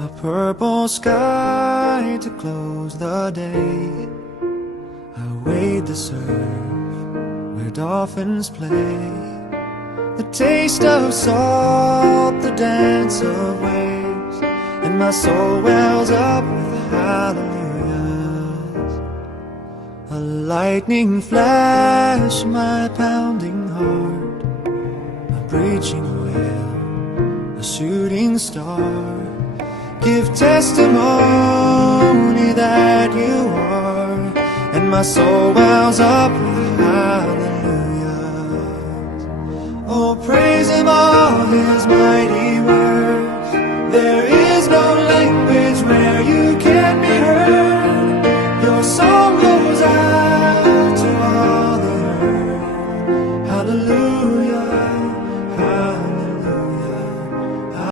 A purple sky to close the day. I wade the surf where dolphins play. The taste of salt, the dance of waves, and my soul wells up with hallelujahs. A lightning flash, my pounding heart, a breaching whale, a shooting star. Give testimony that you are, and my soul wells up with hallelujahs. Oh, praise Him, all His mighty